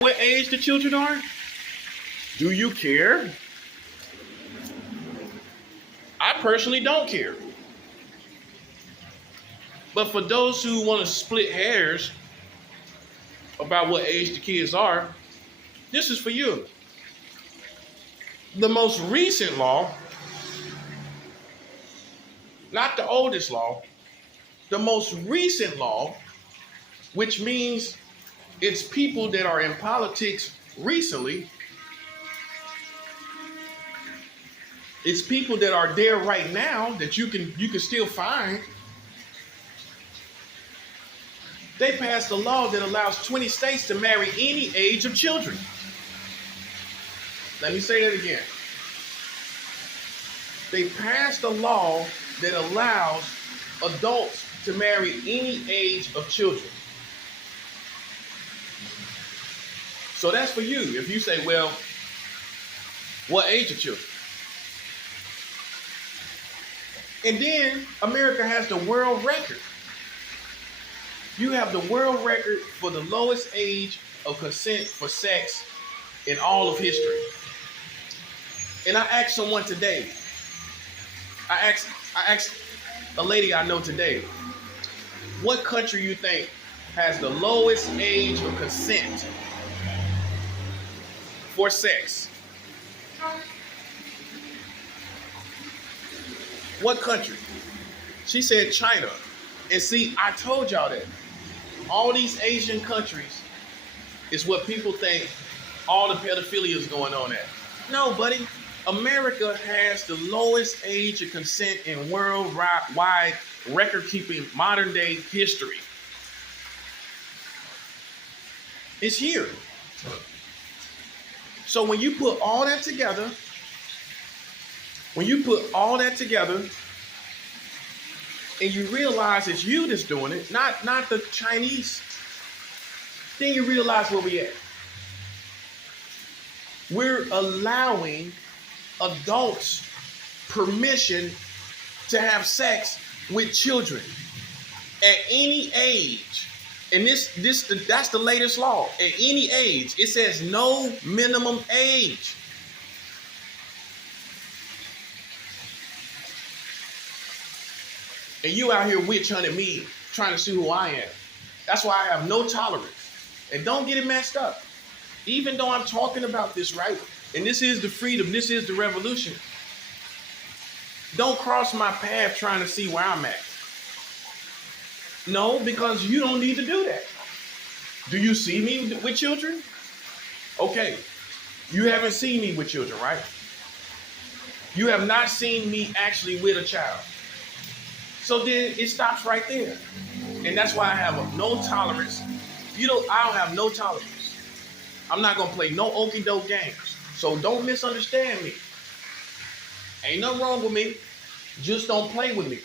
What age the children are? Do you care? I personally don't care. But for those who want to split hairs about what age the kids are, this is for you. The most recent law, not the oldest law, the most recent law, which means it's people that are in politics recently. It's people that are there right now that you can still find. They passed a law that allows 20 states to marry any age of children. Let me say that again. They passed a law that allows adults to marry any age of children. So that's for you. If you say, well, what age of children? And then America has the world record. You have the world record for the lowest age of consent for sex in all of history. And I asked someone today, I asked a lady I know today, what country you think has the lowest age of consent for sex? What country? She said China. And see, I told y'all that. All these Asian countries is what people think all the pedophilia is going on at. No, buddy. America has the lowest age of consent in worldwide record-keeping modern-day history. It's here. So when you put all that together, and you realize it's you that's doing it, not the Chinese, then you realize where we at. We're allowing adults permission to have sex with children at any age. And that's the latest law. At any age. It says no minimum age. And you out here witch hunting me, trying to see who I am. That's why I have no tolerance. And don't get it messed up. Even though I'm talking about this, right? And this is the freedom, this is the revolution. Don't cross my path trying to see where I'm at. No, because you don't need to do that. Do you see me with children? Okay. You haven't seen me with children, right? You have not seen me actually with a child. So then it stops right there. And that's why I have no tolerance. I don't have no tolerance. I'm not going to play no okie doke games. So don't misunderstand me. Ain't nothing wrong with me. Just don't play with me.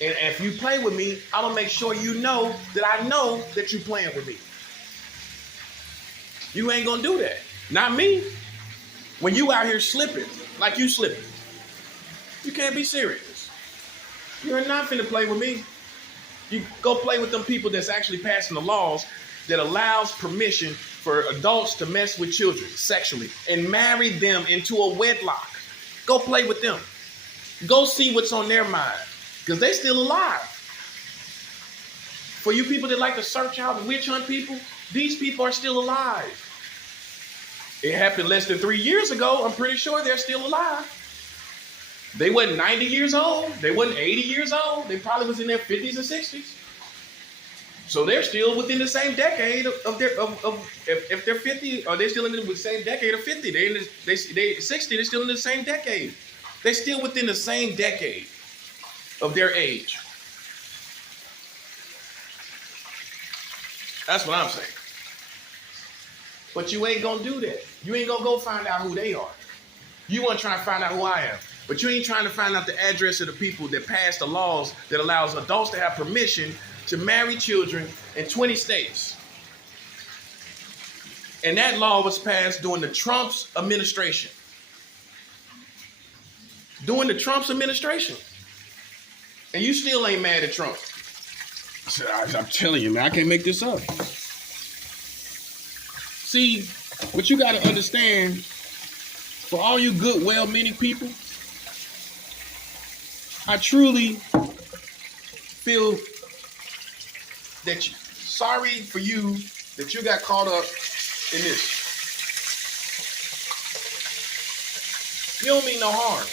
And if you play with me, I'm going to make sure you know that I know that you're playing with me. You ain't going to do that. Not me. When you out here slipping, like you slipping, you can't be serious. You're not finna play with me. You go play with them people that's actually passing the laws that allows permission for adults to mess with children sexually and marry them into a wedlock. Go play with them. Go see what's on their mind. Because they still alive. For you people that like to search out and witch hunt people, these people are still alive. It happened less than 3 years ago. I'm pretty sure they're still alive. They wasn't 90 years old. They wasn't 80 years old. They probably was in their 50s and 60s. So they're still within the same decade if they're 50, or they're still in the same decade of 50. They 60, they're still in the same decade. They're still within the same decade of their age. That's what I'm saying. But you ain't gonna do that. You ain't gonna go find out who they are. You want to try and find out who I am. But you ain't trying to find out the address of the people that passed the laws that allows adults to have permission to marry children in 20 states. And that law was passed during the Trump's administration. During the Trump's administration. And you still ain't mad at Trump. I'm telling you, man, I can't make this up. See, what you got to understand, for all you good, well-meaning people, I truly feel that sorry for you that you got caught up in this. You don't mean no harm.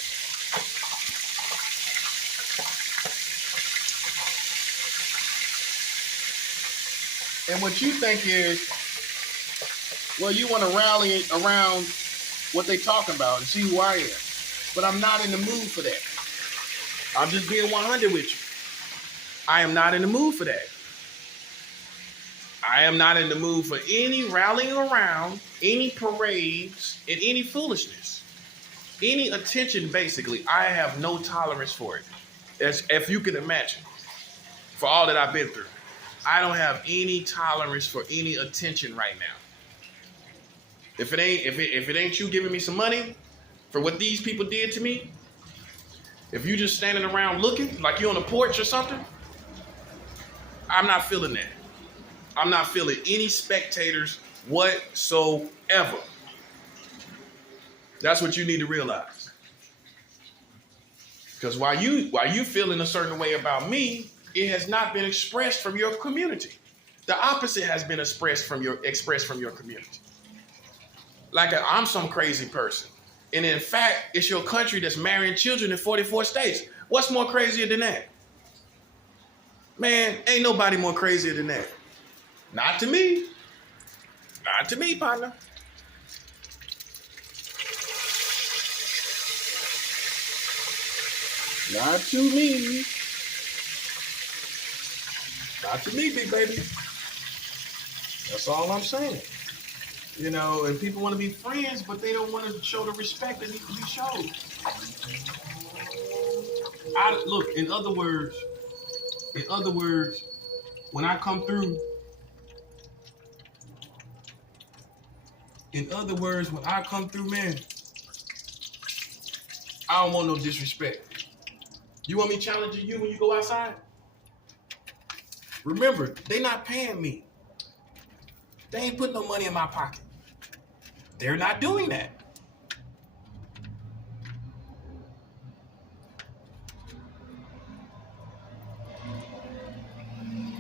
And what you think is, well, you want to rally around what they talk about and see who I am. But I'm not in the mood for that. I'm just being 100 with you. I am not in the mood for that. I am not in the mood for any rallying around, any parades, and any foolishness. Any attention, basically, I have no tolerance for it. As if you can imagine, for all that I've been through. I don't have any tolerance for any attention right now. If it ain't you giving me some money for what these people did to me, if you just standing around looking like you on a porch or something, I'm not feeling that. I'm not feeling any spectators whatsoever. That's what you need to realize. Because while you feeling a certain way about me, it has not been expressed from your community. The opposite has been expressed from your community. Like I'm some crazy person. And in fact, it's your country that's marrying children in 44 states. What's more crazier than that? Man, ain't nobody more crazier than that. Not to me. Not to me, partner. Not to me. Not to me, big baby. That's all I'm saying. You know, and people want to be friends, but they don't want to show the respect that needs to be shown. Look, in other words, when I come through, man, I don't want no disrespect. You want me challenging you when you go outside? Remember, they not paying me. They ain't putting no money in my pocket. They're not doing that.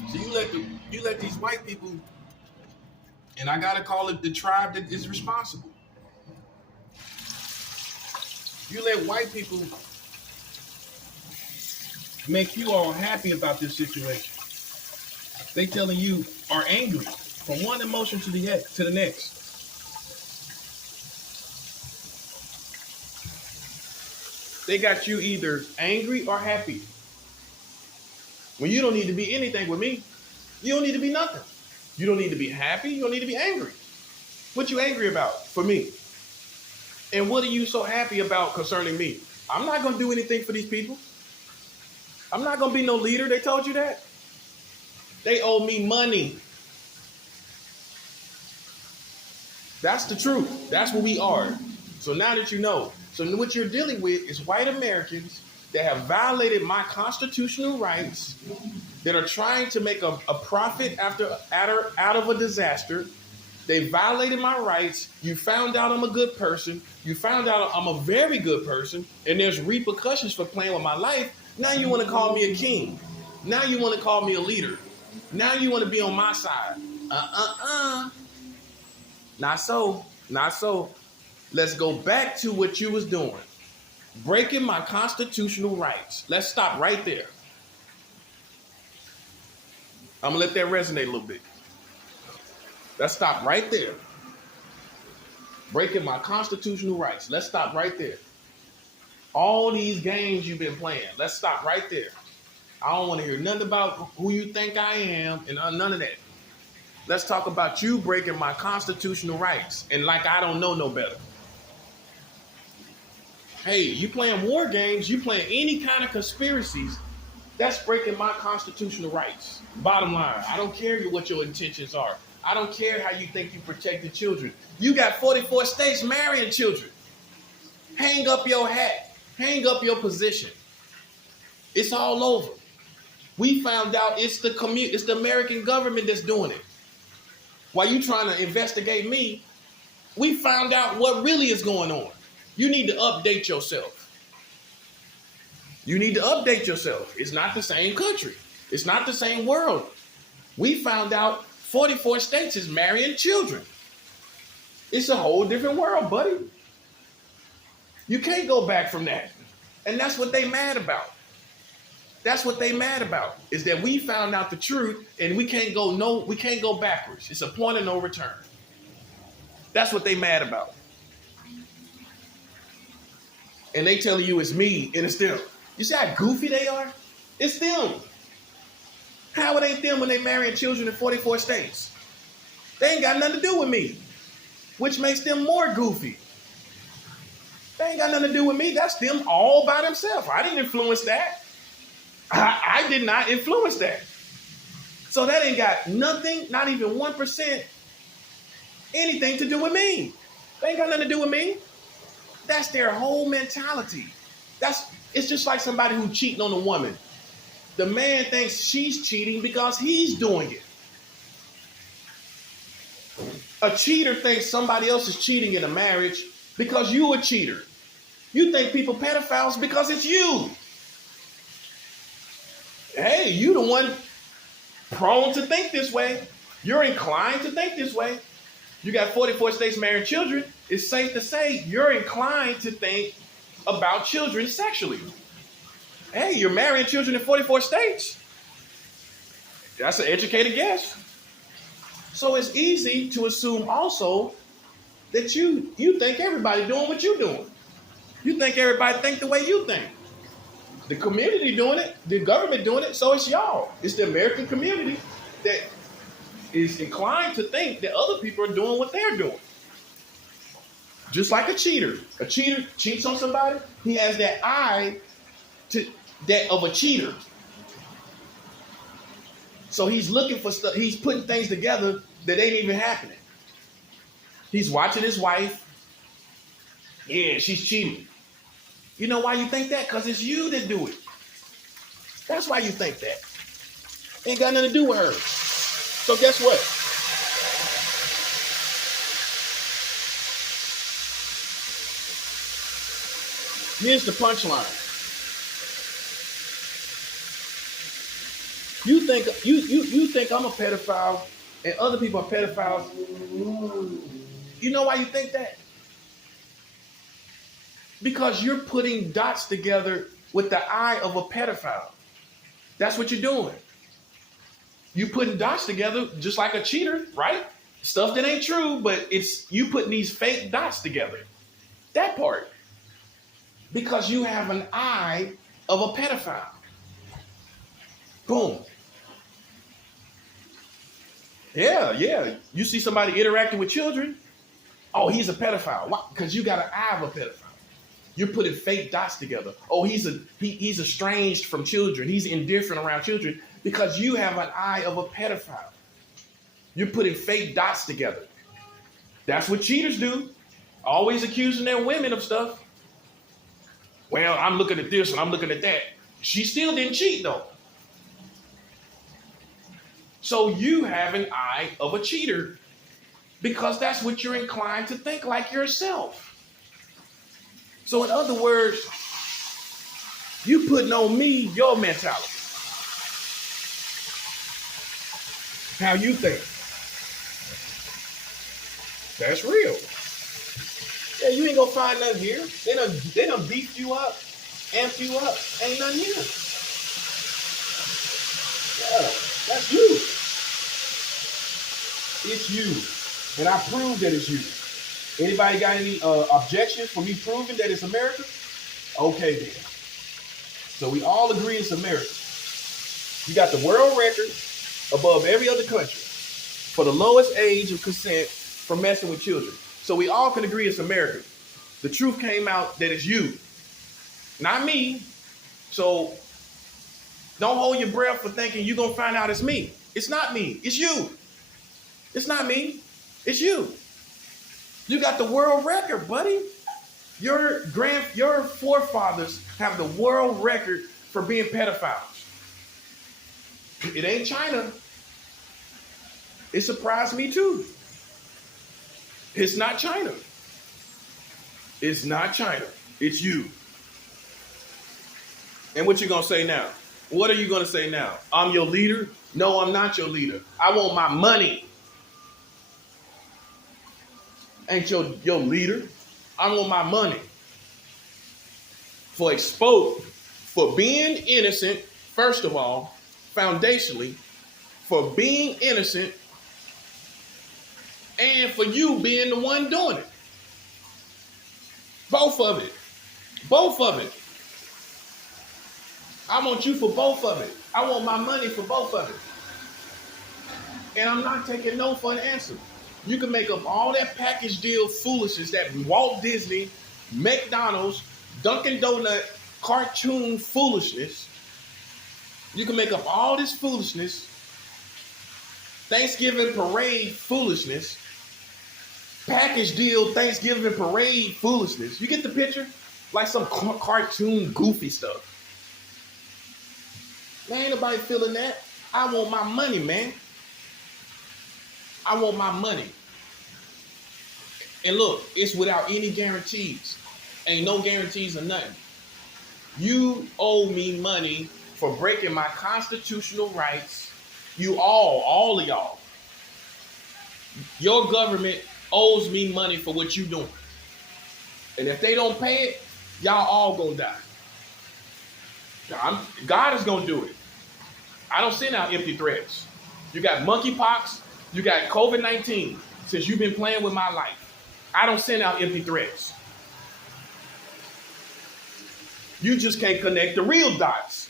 So you let these white people, and I gotta call it the tribe that is responsible. You let white people make you all happy about this situation. They telling you are angry from one emotion to the next. They got you either angry or happy. When you don't need to be anything with me. You don't need to be nothing. You don't need to be happy. You don't need to be angry. What you angry about for me? And what are you so happy about concerning me? I'm not going to do anything for these people. I'm not going to be no leader. They told you that. They owe me money. That's the truth. That's what we are. So now that you know. So what you're dealing with is white Americans that have violated my constitutional rights, that are trying to make a profit out of a disaster. They violated my rights. You found out I'm a good person. You found out I'm a very good person. And there's repercussions for playing with my life. Now you want to call me a king. Now you want to call me a leader. Now you want to be on my side. Not so. Not so. Let's go back to what you was doing. Breaking my constitutional rights. Let's stop right there. I'm going to let that resonate a little bit. Let's stop right there. Breaking my constitutional rights. Let's stop right there. All these games you've been playing. Let's stop right there. I don't want to hear nothing about who you think I am and none of that. Let's talk about you breaking my constitutional rights. And like I don't know no better. Hey, you playing war games, you playing any kind of conspiracies, that's breaking my constitutional rights. Bottom line, I don't care what your intentions are. I don't care how you think you protect the children. You got 44 states marrying children. Hang up your hat. Hang up your position. It's all over. We found out it's the American government that's doing it. while you trying to investigate me, we found out what really is going on. You need to update yourself. You need to update yourself. It's not the same country. It's not the same world. We found out 44 states is marrying children. It's a whole different world, buddy. You can't go back from that. And that's what they mad about. That's what they mad about, is that we found out the truth and we can't go backwards. It's a point of no return. That's what they mad about. And they telling you it's me and it's them. You see how goofy they are? It's them. How it ain't them when they marrying children in 44 states? They ain't got nothing to do with me, which makes them more goofy. They ain't got nothing to do with me. That's them all by themselves. I didn't influence that. I did not influence that. So that ain't got nothing, not even 1%, anything to do with me. They ain't got nothing to do with me. That's their whole mentality. It's just like somebody who's cheating on a woman. The man thinks she's cheating because he's doing it. A cheater thinks somebody else is cheating in a marriage because you a cheater. You think people pedophiles because it's you. Hey, you the one prone to think this way. You're inclined to think this way. You got 44 states marrying children. It's safe to say you're inclined to think about children sexually. Hey, you're marrying children in 44 states. That's an educated guess. So it's easy to assume also that you think everybody doing what you're doing. You think everybody think the way you think. The community doing it, the government doing it, so it's y'all. It's the American community that is inclined to think that other people are doing what they're doing. Just like a cheater. A cheater cheats on somebody, he has that eye of a cheater. So he's looking for stuff, he's putting things together that ain't even happening. He's watching his wife. Yeah, she's cheating. You know why you think that? Because it's you that do it. That's why you think that. Ain't got nothing to do with her. So guess what? Here's the punchline. You think I'm a pedophile and other people are pedophiles. You know why you think that? Because you're putting dots together with the eye of a pedophile. That's what you're doing. You putting dots together just like a cheater, right? Stuff that ain't true, but it's you putting these fake dots together. That part. Because you have an eye of a pedophile. Boom. Yeah. You see somebody interacting with children. Oh, he's a pedophile. Why? Because you got an eye of a pedophile. You're putting fake dots together. Oh, he's estranged from children. He's indifferent around children because you have an eye of a pedophile. You're putting fake dots together. That's what cheaters do. Always accusing their women of stuff. Well, I'm looking at this and I'm looking at that. She still didn't cheat though. So you have an eye of a cheater because that's what you're inclined to think like yourself. So in other words, you putting on me your mentality. How you think. That's real. Yeah, you ain't gonna find nothing here. They done beefed you up, amped you up. Ain't nothing here. Yeah, that's you. It's you. And I proved that it's you. Anybody got any objections for me proving that it's America? Okay then. So we all agree it's America. You got the world record above every other country for the lowest age of consent for messing with children. So we all can agree it's America. The truth came out that it's you, not me. So don't hold your breath for thinking you're going to find out it's me. It's not me. It's you. It's not me. It's you. You got the world record, buddy. Your forefathers have the world record for being pedophiles. It ain't China. It surprised me too. It's not China. It's not China. It's you. And what you gonna say now? What are you gonna say now? I'm your leader? No, I'm not your leader. I want my money. Ain't your leader. I want my money. For being innocent, first of all, foundationally, for being innocent, and for you being the one doing it. Both of it. Both of it. I want you for both of it. I want my money for both of it. And I'm not taking no for an answer. You can make up all that package deal foolishness, that Walt Disney, McDonald's, Dunkin' Donut, cartoon foolishness. You can make up all this foolishness, Thanksgiving parade foolishness, package deal Thanksgiving parade foolishness. You get the picture? Like some cartoon goofy stuff. Man, ain't nobody feeling that. I want my money, man. I want my money. And look, it's without any guarantees. Ain't no guarantees or nothing. You owe me money for breaking my constitutional rights. You all of y'all. Your government owes me money for what you doing. And if they don't pay it, y'all all gonna die. God is gonna do it. I don't send out empty threats. You got monkeypox, you got COVID-19 since you've been playing with my life. I don't send out empty threats. You just can't connect the real dots.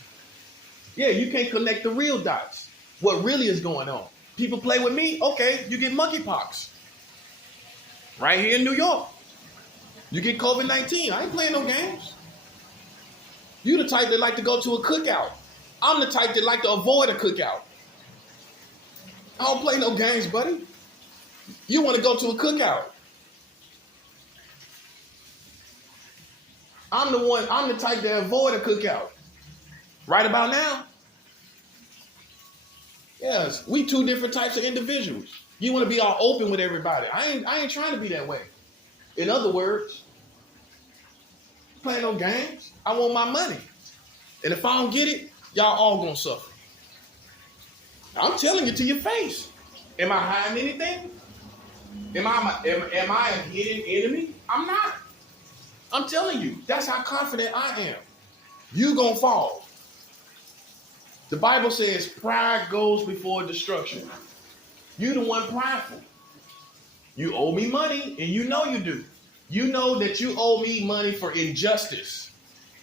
Yeah, you can't connect the real dots. What really is going on? People play with me, okay, you get monkeypox. Right here in New York. You get COVID-19. I ain't playing no games. You the type that like to go to a cookout. I'm the type that like to avoid a cookout. I don't play no games, buddy. You want to go to a cookout. I'm the type that avoid a cookout. Right about now. Yes, we two different types of individuals. You want to be all open with everybody. I ain't trying to be that way. In other words, playing no games. I want my money. And if I don't get it, y'all all gonna suffer. I'm telling you to your face. Am I hiding anything? Am I a hidden enemy? I'm not. I'm telling you, that's how confident I am. You gonna fall. The Bible says pride goes before destruction. You the one prideful. You owe me money, and you know you do. You know that you owe me money for injustice.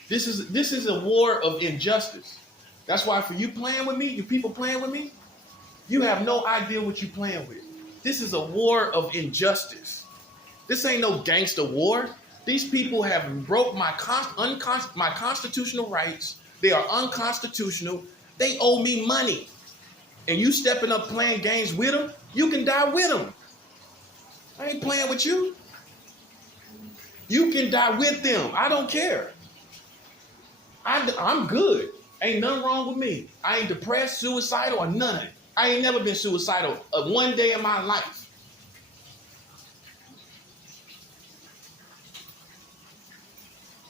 This is a war of injustice. That's why for you playing with me, you people playing with me, you have no idea what you're playing with. This is a war of injustice. This ain't no gangster war. These people have broke my constitutional rights. They are unconstitutional. They owe me money. And you stepping up playing games with them, you can die with them. I ain't playing with you. You can die with them. I don't care. I'm good. Ain't nothing wrong with me. I ain't depressed, suicidal, or none of it. I ain't never been suicidal one day in my life.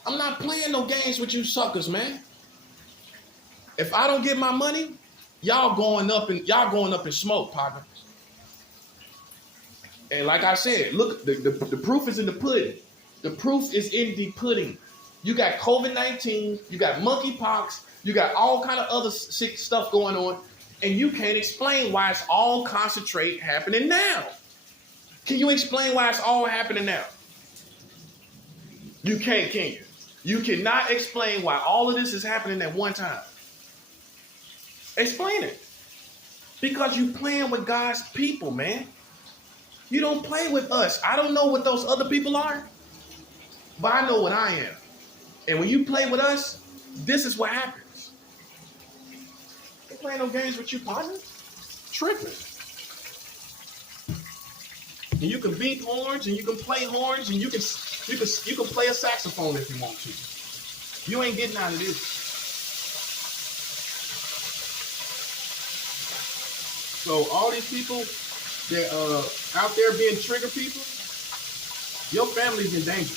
I'm not playing no games with you suckers, man. If I don't get my money, y'all going up in smoke, partner. And like I said, look, the proof is in the pudding. The proof is in the pudding. You got COVID-19, you got monkeypox, you got all kind of other sick stuff going on, and you can't explain why it's all concentrate happening now. Can you explain why it's all happening now? You can't, can you? You cannot explain why all of this is happening at one time. Explain it. Because you playing with God's people, man. You don't play with us. I don't know what those other people are, but I know what I am. And when you play with us, this is what happens. They playing no games with you, partner. Tripping. And you can beat horns, and you can play horns, and you can play a saxophone if you want to. You ain't getting out of this. So all these people that out there being trigger people, your family's in danger.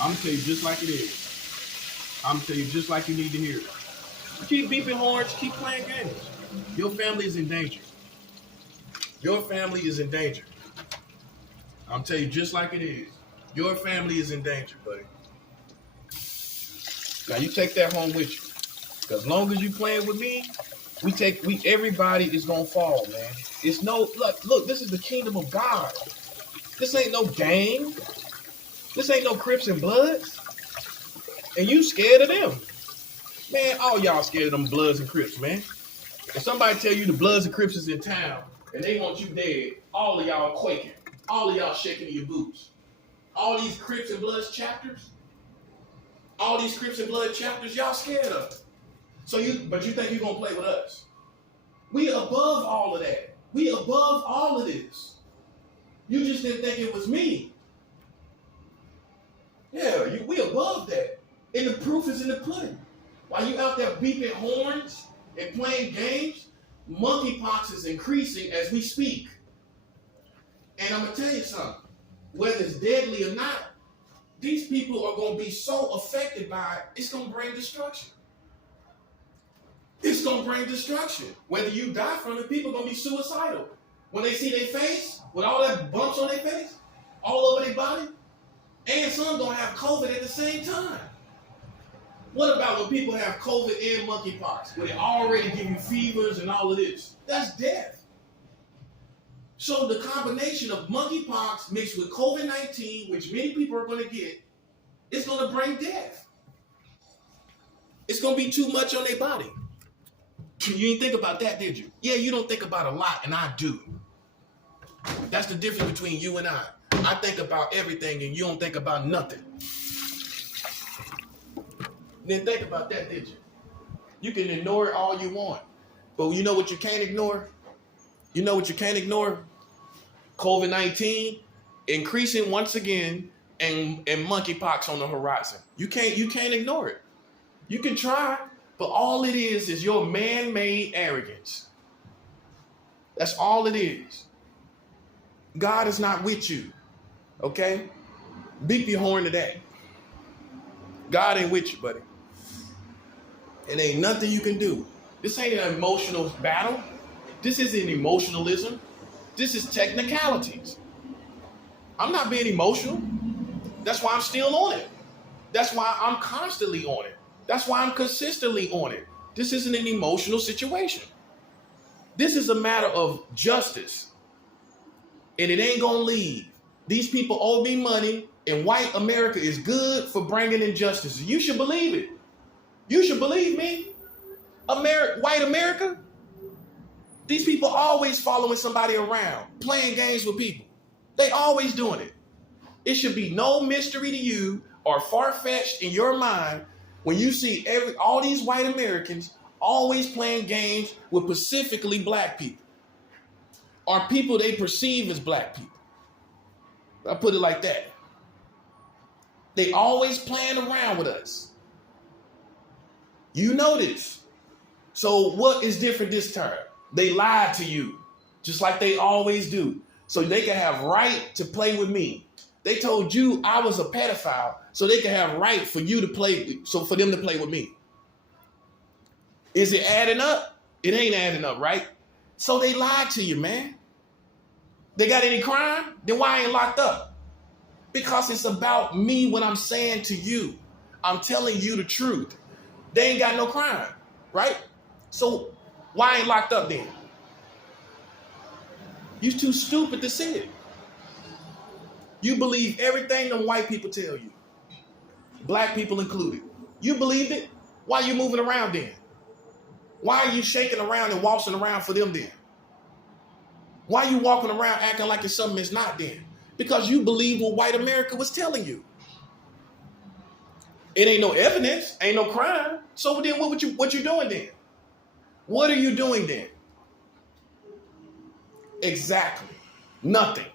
I'm gonna tell you just like it is. I'm gonna tell you just like you need to hear it. Keep beeping horns, keep playing games. Your family is in danger. Your family is in danger. I'm telling you just like it is. Your family is in danger, buddy. Now you take that home with you. Because as long as you playing with me, everybody is gonna fall, man. It's no look, this is the kingdom of God. This ain't no game. This ain't no Crips and Bloods. And you scared of them. Man, all y'all scared of them Bloods and Crips, man. If somebody tell you the Bloods and Crips is in town and they want you dead, all of y'all quaking. All of y'all shaking in your boots. All these Crips and Bloods chapters, y'all scared of. But you think you're gonna play with us? We above all of that. We above all of this. You just didn't think it was me. Yeah, we above that. And the proof is in the pudding. While you out there beeping horns and playing games, monkeypox is increasing as we speak. And I'm going to tell you something. Whether it's deadly or not, these people are going to be so affected by it, it's going to bring destruction. It's going to bring destruction. Whether you die from it, people are going to be suicidal. When they see their face, with all that bumps on their face, all over their body, and some going to have COVID at the same time. What about when people have COVID and monkeypox, where they already give you fevers and all of this? That's death. So the combination of monkeypox mixed with COVID-19, which many people are going to get, is going to bring death. It's going to be too much on their body. You didn't think about that, did you? Yeah, you don't think about a lot, and I do. That's the difference between you and I. I think about everything, and you don't think about nothing. Didn't think about that, did you? You can ignore it all you want. But you know what you can't ignore? You know what you can't ignore? COVID-19 increasing once again and monkeypox on the horizon. You can't ignore it. You can try, but all it is your man-made arrogance. That's all it is. God is not with you. Okay? Beep your horn to that. God ain't with you, buddy. It ain't nothing you can do. This ain't an emotional battle. This isn't emotionalism. This is technicalities. I'm not being emotional. That's why I'm still on it. That's why I'm constantly on it. That's why I'm consistently on it. This isn't an emotional situation. This is a matter of justice. And it ain't gonna leave. These people owe me money, and white America is good for bringing injustices. You should believe it. You should believe me. White America, these people always following somebody around, playing games with people. They always doing it. It should be no mystery to you or far-fetched in your mind when you see all these white Americans always playing games with specifically black people or people they perceive as black people. I put it like that. They always playing around with us. You know this. So what is different this time? They lied to you, just like they always do, so they can have right to play with me. They told you I was a pedophile, so they can have right for you to play, so for them to play with me. Is it adding up? It ain't adding up, right? So they lied to you, man. They got any crime? Then why I ain't locked up? Because it's about me when I'm saying to you. I'm telling you the truth. They ain't got no crime, right? So why ain't locked up then? You too stupid to see it. You believe everything them white people tell you. Black people included. You believed it? Why are you moving around then? Why are you shaking around and waltzing around for them then? Why are you walking around acting like it's something it's not then? Because you believe what white America was telling you. It ain't no evidence, ain't no crime. So then what you doing then? What are you doing then? Exactly. Nothing.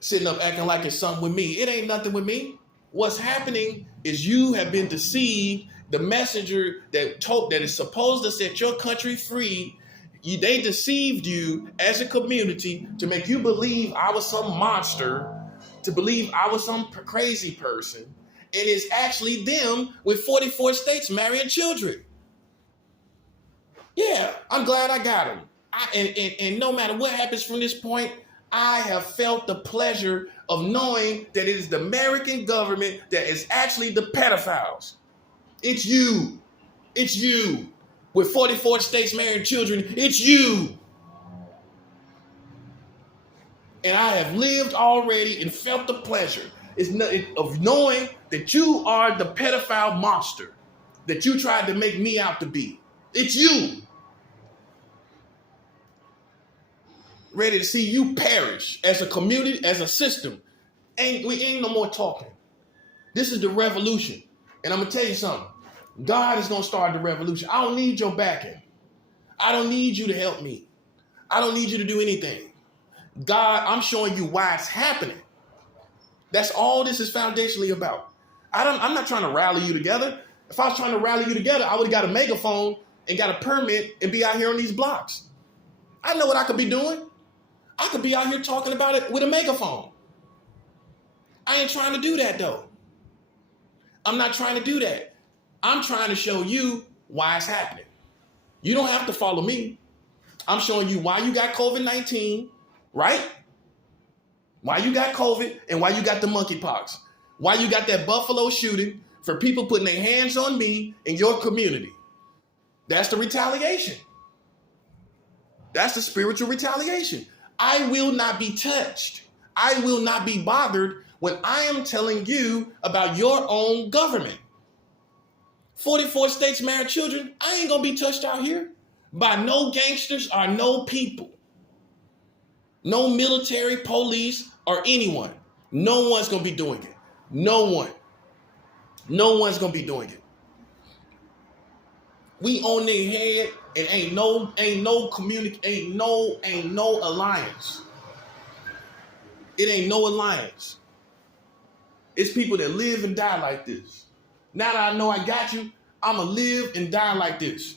Sitting up acting like it's something with me. It ain't nothing with me. What's happening is you have been deceived the messenger that is supposed to set your country free, they deceived you as a community to make you believe I was some monster, to believe I was some crazy person, and it's actually them with 44 states marrying children. Yeah, I'm glad I got them. And no matter what happens from this point, I have felt the pleasure of knowing that it is the American government that is actually the pedophiles. It's you. It's you. With 44 states marrying children, it's you. And I have lived already and felt the pleasure of knowing that you are the pedophile monster that you tried to make me out to be. It's you. Ready to see you perish as a community, as a system. We ain't no more talking. This is the revolution. And I'm going to tell you something. God is going to start the revolution. I don't need your backing. I don't need you to help me. I don't need you to do anything. God, I'm showing you why it's happening. That's all this is foundationally about. I'm not trying to rally you together. If I was trying to rally you together, I would have got a megaphone and got a permit and be out here on these blocks. I know what I could be doing. I could be out here talking about it with a megaphone. I ain't trying to do that, though. I'm not trying to do that. I'm trying to show you why it's happening. You don't have to follow me. I'm showing you why you got COVID-19, right? Why you got COVID and why you got the monkeypox. Why you got that Buffalo shooting for people putting their hands on me in your community. That's the retaliation. That's the spiritual retaliation. I will not be touched. I will not be bothered when I am telling you about your own government. 44 states married children, I ain't gonna be touched out here by no gangsters or no people. No military, police, or anyone. No one's gonna be doing it. No one. No one's gonna be doing it. We on their head and ain't no alliance. It ain't no alliance. It's people that live and die like this. Now that I know I got you, I'ma live and die like this.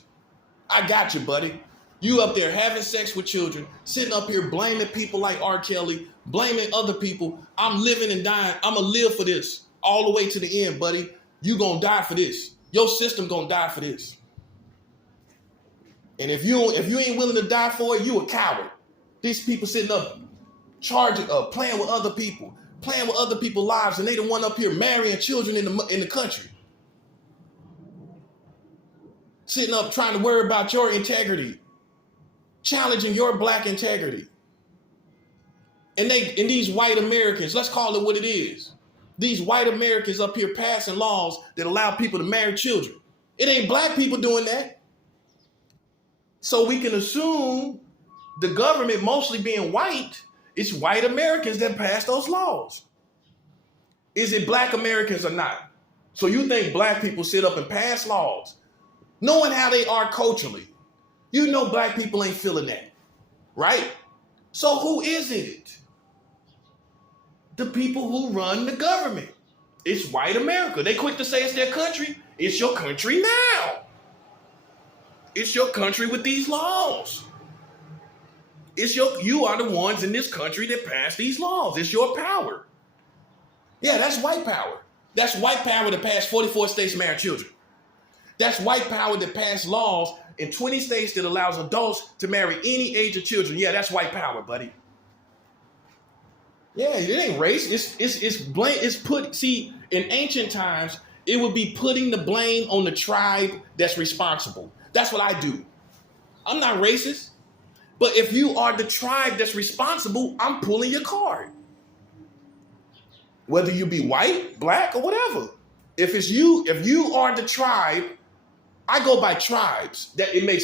I got you, buddy. You up there having sex with children, sitting up here blaming people like R. Kelly, blaming other people. I'm living and dying. I'ma live for this all the way to the end, buddy. You gonna die for this. Your system gonna die for this. And if you ain't willing to die for it, you a coward. These people sitting up, playing with other people, playing with other people's lives, and they the one up here marrying children in the country. Sitting up trying to worry about your integrity, challenging your black integrity. And these white Americans, let's call it what it is. These white Americans up here passing laws that allow people to marry children. It ain't black people doing that. So we can assume the government mostly being white, it's white Americans that pass those laws. Is it black Americans or not? So you think black people sit up and pass laws, knowing how they are culturally. You know black people ain't feeling that, right? So who is it? The people who run the government. It's white America. They quick to say it's their country. It's your country now. It's your country with these laws. You are the ones in this country that pass these laws. It's your power. Yeah, that's white power. That's white power to pass 44 states married children. That's white power that pass laws in 20 states that allows adults to marry any age of children. Yeah, that's white power, buddy. Yeah, it ain't race. It's blame. See, in ancient times, it would be putting the blame on the tribe that's responsible. That's what I do. I'm not racist. But if you are the tribe that's responsible, I'm pulling your card. Whether you be white, black, or whatever. If you are the tribe, I go by tribes. That it may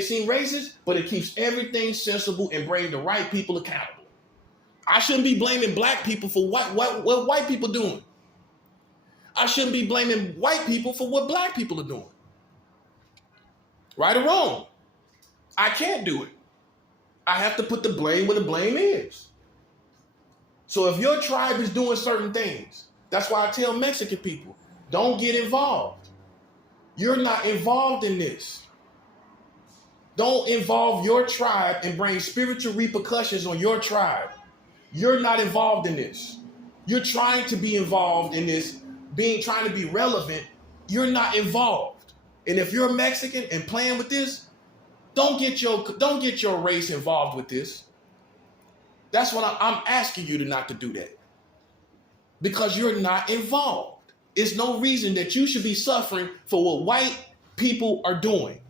seem racist, but it keeps everything sensible and bring the right people accountable. I shouldn't be blaming black people for what white people doing. I shouldn't be blaming white people for what black people are doing. Right or wrong? I can't do it. I have to put the blame where the blame is. So if your tribe is doing certain things, that's why I tell Mexican people, don't get involved. You're not involved in this. Don't involve your tribe and bring spiritual repercussions on your tribe. You're not involved in this. You're trying to be involved in this, trying to be relevant. You're not involved. And if you're Mexican and playing with this, don't get your race involved with this. That's what I'm asking you to not to do that. Because you're not involved. It's no reason that you should be suffering for what white people are doing.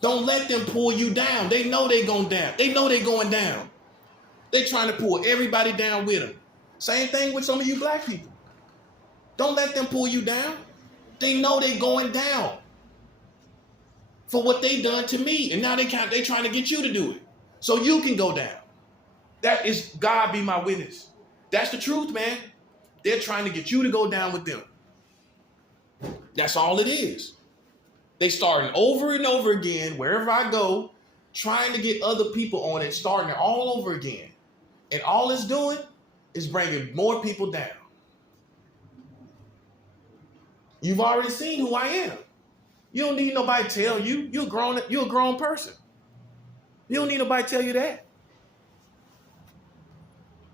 Don't let them pull you down. They know they're going down. They know they're going down. They're trying to pull everybody down with them. Same thing with some of you black people. Don't let them pull you down. They know they're going down for what they done to me. And now they're trying to get you to do it so you can go down. That is, God be my witness. That's the truth, man. They're trying to get you to go down with them. That's all it is. They starting over and over again, wherever I go, trying to get other people on it, starting it all over again. And all it's doing is bringing more people down. You've already seen who I am. You don't need nobody to tell you. You're a grown person. You don't need nobody to tell you that.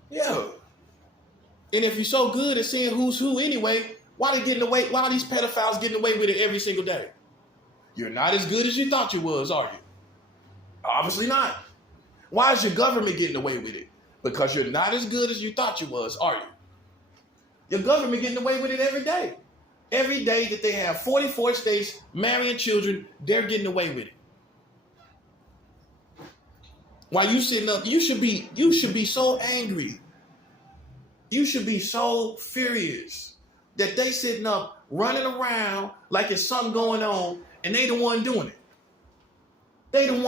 Yeah. And if you're so good at seeing who's who anyway, why are these pedophiles getting away with it every single day? You're not as good as you thought you was, are you? Obviously not. Why is your government getting away with it? Because you're not as good as you thought you was, are you? Your government getting away with it every day. Every day that they have 44 states marrying children, they're getting away with it. While you sitting up, you should be so angry. You should be so furious that they sitting up running around like it's something going on and they the one doing it. They the one